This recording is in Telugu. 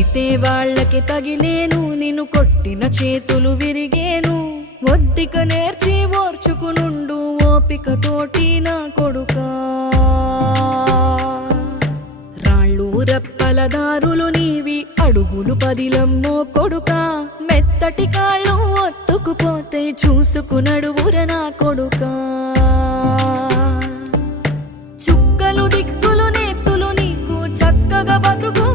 కొడితే వాళ్ళకి తగిలేను, నిన్ను కొట్టిన చేతులు విరిగేను. ఒద్దిక నేర్చి ఓర్చుకునుండు ఓపికతోటి నా కొడుకా. రాళ్ళు రెప్పల దారులు నీవి, అడుగులు పదిలమ్మో కొడుకా. మెత్తటి కాళ్ళు ఒత్తుకుపోతే చూసుకునడువుర నా కొడుకా. చుక్కలు దిక్కులు నేస్తులు నీకు చక్కగా బతుకు